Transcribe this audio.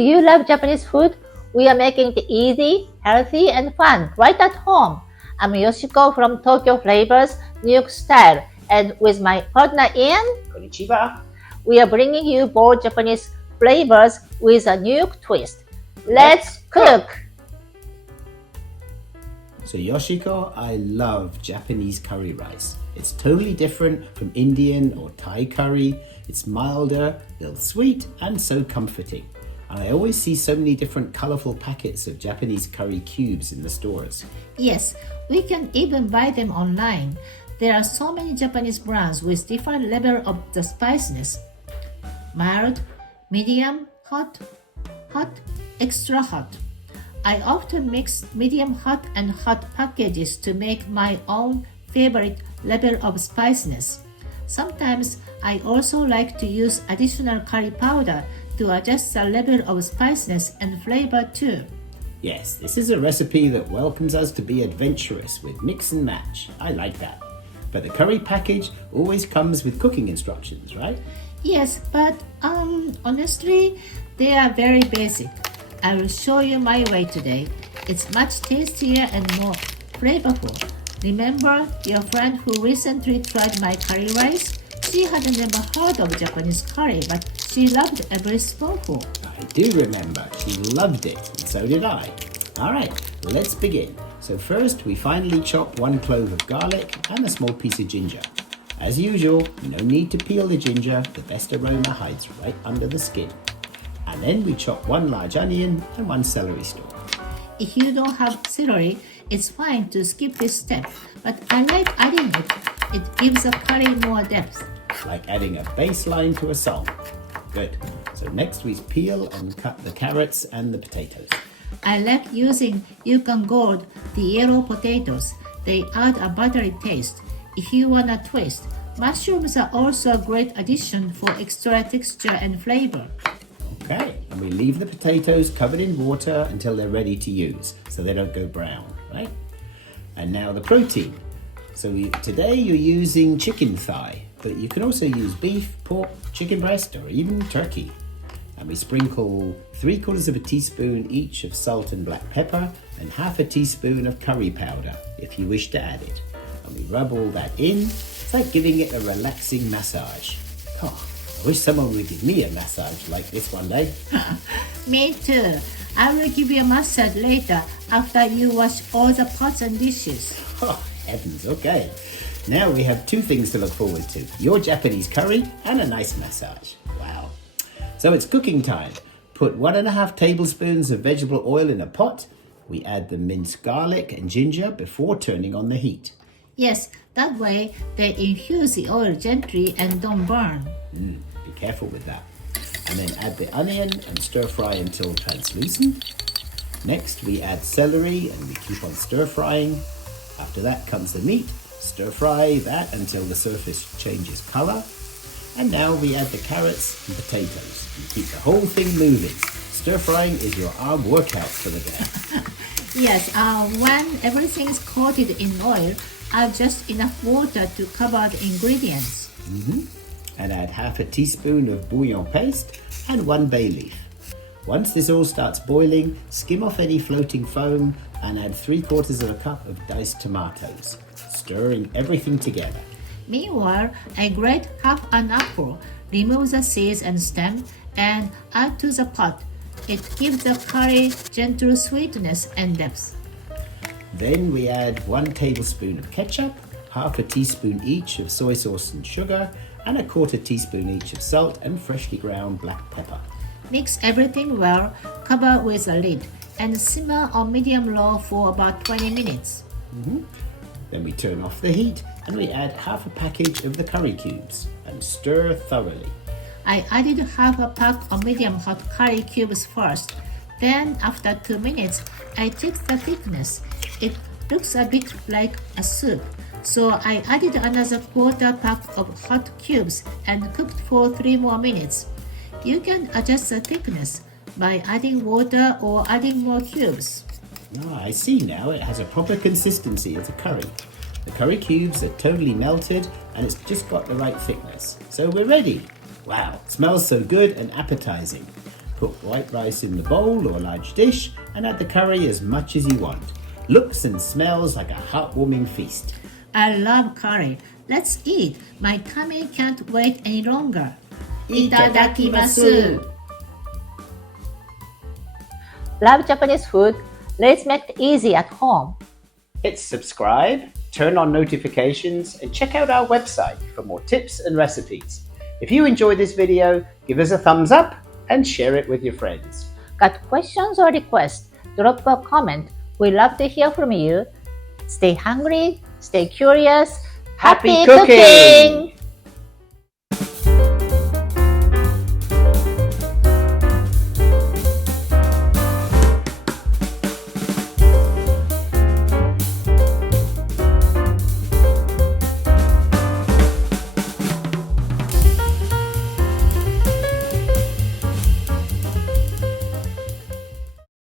Do you love Japanese food? We are making it easy, healthy, and fun right at home. I'm Yoshiko from Tokyo Flavors, New York Style, and with my partner Ian, Konnichiwa. we are bringing you bold Japanese flavors with a New York twist. Let's cook! So Yoshiko, I love Japanese curry rice. It's totally different from Indian or Thai curry. It's milder, a little sweet, and so comforting. And I always see so many different colorful packets of Japanese curry cubes in the stores. Yes, we can even buy them online. There are so many Japanese brands with different level of the spiciness. Mild, medium, hot, extra hot. I often mix medium hot and hot packages to make my own favorite level of spiciness. Sometimes I also like to use additional curry powder to adjust the level of spiciness and flavor too. Yes, this is a recipe that welcomes us to be adventurous with mix and match. I like that. But the curry package always comes with cooking instructions, right? Yes, but honestly, they are very basic. I will show you my way today. It's much tastier and more flavorful. Remember your friend who recently tried my curry rice? She had never heard of Japanese curry, but she loved every spoonful. I do remember. She loved it, and so did I. All right, let's begin. So first, we finely chop 1 clove of garlic and a small piece of ginger. As usual, no need to peel the ginger. The best aroma hides right under the skin. And then we chop 1 large onion and 1 celery stalk. If you don't have celery, it's fine to skip this step, but I like adding it. It gives the curry more depth. Like adding a baseline to a song. Good. So next we peel and cut the carrots and the potatoes. I like using Yukon Gold, the yellow potatoes. They add a buttery taste. If you want a twist, mushrooms are also a great addition for extra texture and flavor. Okay, and we leave the potatoes covered in water until they're ready to use, so they don't go brown, right? And now the protein. So today you're using chicken thigh, but you can also use beef, pork, chicken breast, or even turkey. And we sprinkle 3/4 teaspoon each of salt and black pepper and 1/2 teaspoon of curry powder if you wish to add it. And we rub all that in. It's like giving it a relaxing massage. Oh, I wish someone would give me a massage like this one day. Me too. I will give you a massage later after you wash all the pots and dishes. Oh, heavens, okay. Now we have 2 things to look forward to. Your Japanese curry and a nice massage. Wow. So it's cooking time. Put 1.5 tablespoons of vegetable oil in a pot. We add the minced garlic and ginger before turning on the heat. Yes, that way they infuse the oil gently and don't burn. Be careful with that. And then add the onion and stir fry until translucent. Next we add celery and we keep on stir frying. After that comes the meat. Stir fry that until the surface changes color. And now we add the carrots and potatoes. And keep the whole thing moving. Stir frying is your arm workout for the day. Yes, when everything is coated in oil, add just enough water to cover the ingredients. And add 1/2 teaspoon of bouillon paste and 1 bay leaf. Once this all starts boiling, skim off any floating foam and add 3/4 cup of diced tomatoes, stirring everything together. Meanwhile, I grate half an apple, remove the seeds and stem, and add to the pot. It gives the curry gentle sweetness and depth. Then we add 1 tablespoon of ketchup, 1/2 teaspoon each of soy sauce and sugar, and 1/4 teaspoon each of salt and freshly ground black pepper. Mix everything well, cover with a lid, and simmer on medium-low for about 20 minutes. Then we turn off the heat and we add 1/2 package of the curry cubes and stir thoroughly. I added 1/2 pack of medium-hot curry cubes first. Then, after 2 minutes, I checked the thickness. It looks a bit like a soup. So I added another 1/4 pack of hot cubes and cooked for 3 more minutes. You can adjust the thickness by adding water or adding more cubes. I see now. It has a proper consistency as a curry. The curry cubes are totally melted and it's just got the right thickness. So we're ready. Wow, it smells so good and appetizing. Put white rice in the bowl or large dish and add the curry as much as you want. Looks and smells like a heartwarming feast. I love curry. Let's eat. My tummy can't wait any longer. Itadakimasu. Love Japanese food? Let's make it easy at home. Hit subscribe, turn on notifications, and check out our website for more tips and recipes. If you enjoyed this video, give us a thumbs up and share it with your friends. Got questions or requests? Drop a comment. We love to hear from you. Stay hungry, stay curious. Happy cooking!